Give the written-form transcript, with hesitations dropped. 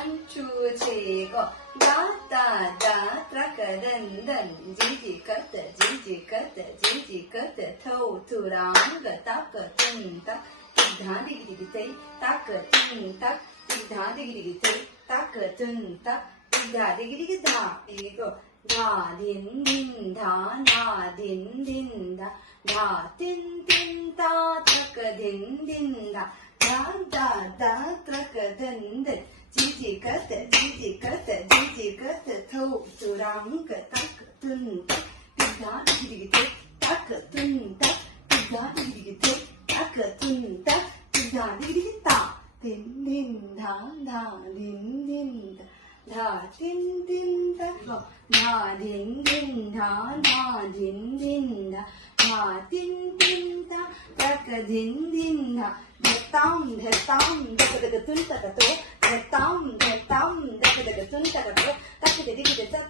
1 2 3 go da da da tra ka den den ji ji ka de ji ji ka de ji ji ka de to tu rang ga ta ka tin ta ti dha di di di te ta ka tin ta ti dha di di di te ta ka tin ta ti dha di di da ego da din din da na din din da da tin tin ta tra ka din din da da da da tra ka den den ji ji ka de ji ji ka de ji ji ka de to tu rang ga ta ka tin ta ti dha di di di te ta ka tin ta ti dha di di di te ta ka tin ta ti dha di di ta din din da da din din da da din din da da din din da da din din da da din din da ta ka din din da tam da da tun ta to tam da da tun ta to ta ka di di da